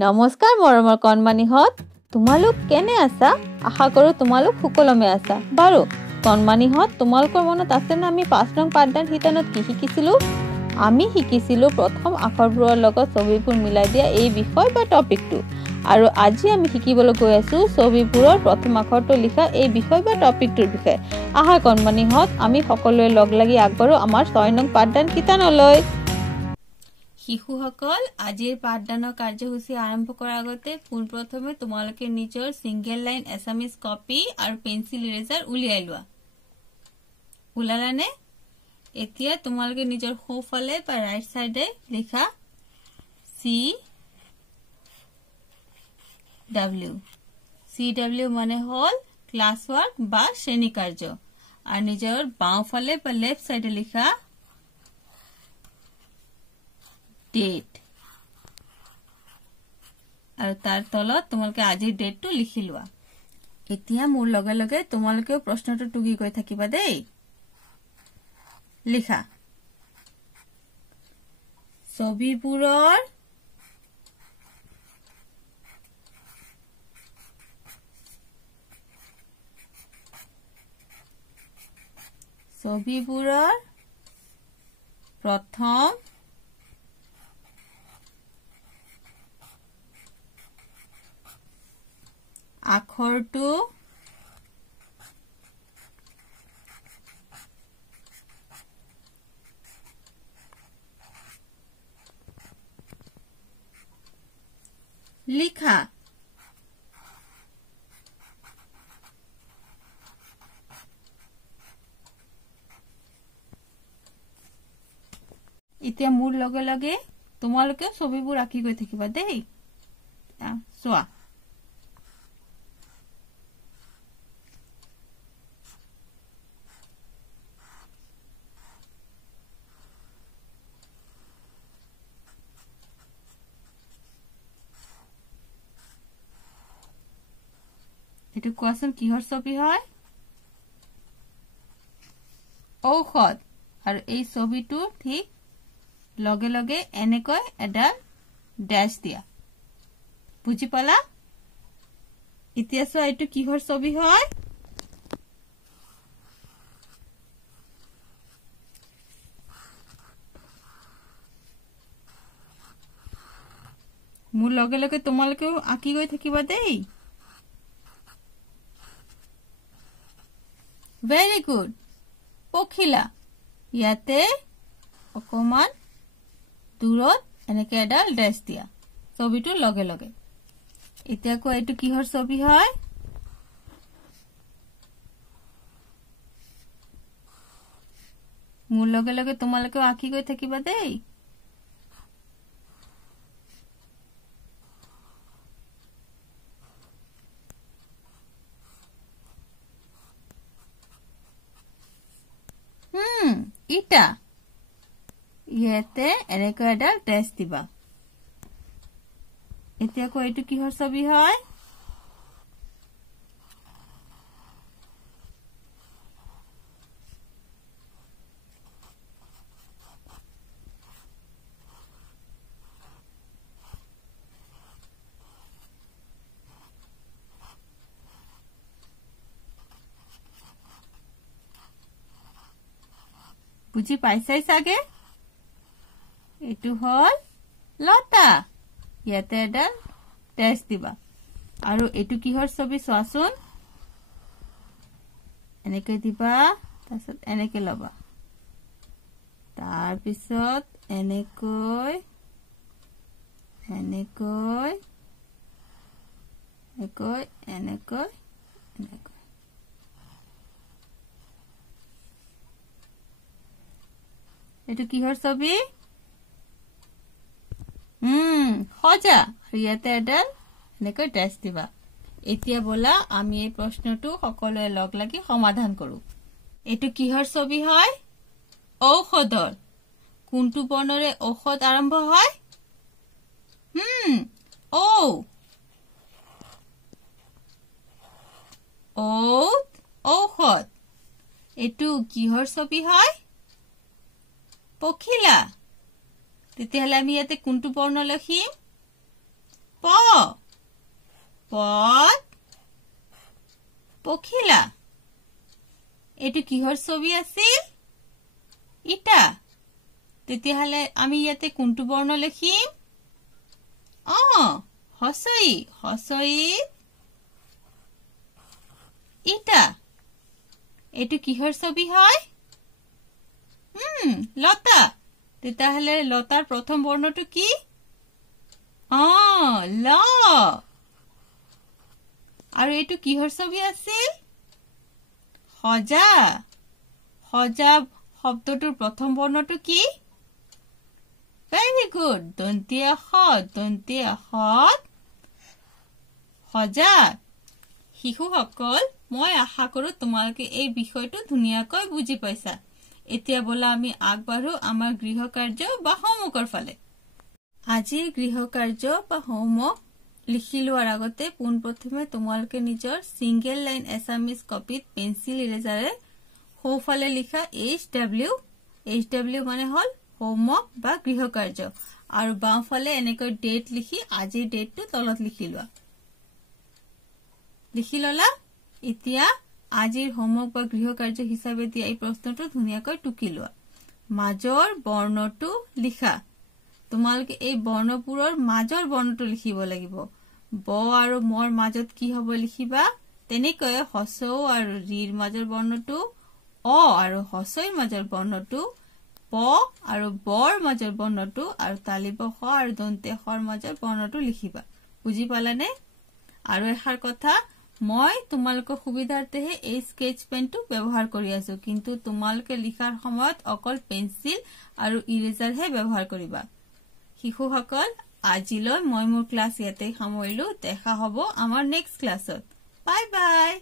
নমস্কাৰ মৰমৰ কণমানিহঁত, তোমালোক কেনে আছা? আশা কৰোঁ তোমালোক সুকলমে আছা। বাৰু কণমানিহঁত, তোমালোকৰ মনত আছে না আমি 5 নং পাঠদান শিতানত কি শিকিছিলোঁ? আমি শিকিছিলোঁ প্ৰথম আখৰবোৰৰ লগত ছবিবোৰ মিলাই দিয়া এই বিষয় বা টপিকটো। আৰু আজি আমি শিকিবলৈ গৈ আছোঁ ছবিবোৰৰ প্ৰথম আখৰটো লিখা এই বিষয় বা টপিকটোৰ বিষয়ে। আহা কণমানিহঁত, আমি সকলোৱে লগ লাগি আগবাঢ়ো আমাৰ 6 নং পাঠদান শিতানলৈ। শিশুসকল, আজিৰ পাঠদানৰ কাৰ্যসূচী আৰম্ভ কৰাৰ আগতে পোনপ্ৰথমে তোমালোকে নিজৰ সিংগল লাইন এছামিজ কপি আৰু পেন্সিল ইৰেজাৰ উলিয়াই লোৱা। ওলালানে? এতিয়া তোমালোকে নিজৰ সোঁফালে বা ৰাইট সাইডে লিখা CW মানে হল ক্লাছ ওয়াৰ্ক বা শ্ৰেণী কাৰ্য, আৰু নিজৰ বাওঁফালে বা লেফট সাইডে লিখা ডেট, আৰু তাৰ তলত তোমালোকে আজিৰ ডেটটো লিখি লোৱা। এতিয়া মোৰ লগে লগে তোমালোকেও প্ৰশ্নটো টুকি গৈ থাকিবা দেই। লিখা, ছবিবোৰৰ প্ৰথম আখৰটো লিখা। এতিয়া মোৰ লগে লগে তোমালোকে ছবিবোৰ আঁকি গৈ থাকিবা দেই। চোৱা, এইটো কোৱাচোন কিহৰ ছবি হয়? ঔষধ। আৰু এই ছবিটো ঠিক লগে লগে এনেকৈ এডাল ড্যাশ দিয়া। বুজি পালা? এতিয়া চোৱা এইটো কিহৰ ছবি হয়? মোৰ লগে লগে তোমালোকেও আঁকি গৈ থাকিবা দেই। Very good. পখিলা। ইয়াতে অকমান দূৰত এনেকে এডাল ড্যাশ দিয়া ছবিটোৰ লগে লগে। এতিয়া কোৱা এইটো কিহৰ ছবি হয়? মোৰ লগে লগে তোমালোকেও আঁকি গৈ থাকিবা দেই। ইটা। ইয়াতে এনেকৈ এডাল ড্যাশ দিবা। এতিয়া কোৱা এইটো কিহৰ ছবি হয়? বুজি পাইছাই চাগে? এইটো হল লতা। ইয়াতে এডাল ড্যাশ দিবা। আৰু এইটো কিহৰ ছবি চোৱাচোন? এনেকৈ দিবা, তাৰপিছত এনেকৈ লবা, তাৰপিছত এনেকৈ এনেকৈ এনেকৈ এনেকৈ এনেকৈ। এইটো কিহৰ ছবি? সজা। ইয়াতে এডাল এনেকৈ ড্যাশ দিবা। এতিয়া বলা আমি এই প্ৰশ্নটো সকলোৱে লগ লাগি সমাধান কৰো। এইটো কিহৰ ছবি হয়? ঔষধৰ। কোনটো বৰ্ণৰে ঔষধ আৰম্ভ হয়? ঔষধ। এইটো কিহৰ ছবি হয়? পখিলা। তেতিয়াহলে আমি ইয়াতে কোনটো বৰ্ণ লিখিম? প। পথ পখিলা এটু কিহৰ ছবি আছিল ইটা তেতিয়াহলে আমি ইয়াতে কোনটো বৰ্ণ লিখিম হসই হসই ইটা এটু কিহৰ ছবি হয় লতা তেতিয়াহলে লতাৰ প্ৰথম বৰ্ণটো কি ল আৰু এটু কিহৰ ছবি আছিল হজা হজা শব্দটোৰ প্ৰথম বৰ্ণটো কি ভেৰি গুড দন্তীয়া খ হজা শিশুসকল মই আশা কৰো তোমালোকে এই বিষয়টো ধুনিয়াকৈ বুজি পাইছা এতিয়া বলা আমি আগবাঢ়ো আমাৰ গৃহকাৰ্য বা হোমৱৰ্কৰ ফালে আজিৰ গৃহকাৰ্য বা হোমৱৰ্ক লিখি লোৱাৰ আগতে পোনপ্ৰথমে তোমালোকে নিজৰ সিঙ্গেল লাইন এছামিজ কপিত পেন্সিল ইৰেজাৰে সোঁফালে লিখা HW মানে হল হোমৱৰ্ক বা গৃহকাৰ্য আৰু বাওঁফালে এনেকৈ ডেট লিখি আজিৰ ডেটটো তলত লিখি লোৱা লিখি ললা এতিয়া আজিৰ হোমৱৰ্ক বা গৃহকাৰ্য হিচাপে দিয়া এই প্ৰশ্নটো ধুনিয়াকৈ টুকি লোৱা মাজৰ বৰ্ণটো লিখা তোমালোকে এই বৰ্ণপুৰৰ মাজৰ বৰ্ণটো লিখিব লাগিব ব আৰু মৰ মাজত কি হ'ব লিখিবা তেনেকৈ হসৌ আৰু ৰিৰ মাজৰ বৰ্ণটো আৰু হসৈৰ মাজৰ বৰ্ণটো প আৰু বৰ মাজৰ বৰ্ণটো আৰু তালিব খ আৰু দন্তে খৰ মাজৰ বৰ্ণটো লিখিবা বুজি পালানে আৰু এষাৰ কথা মই তোমালোকৰ সুবিধাৰ্থে এই স্কেচ পেনটো ব্যৱহাৰ কৰি আছো কিন্তু তোমালোকে লিখাৰ সময়ত অকল পেন্সিল আৰু ইৰেজাৰহে ব্যৱহাৰ কৰিবা শিশুসকল আজিলৈ মই মোৰ ক্লাছ ইয়াতে সামৰিলো দেখা হ'ব আমাৰ নেক্সট ক্লাছত বাই বাই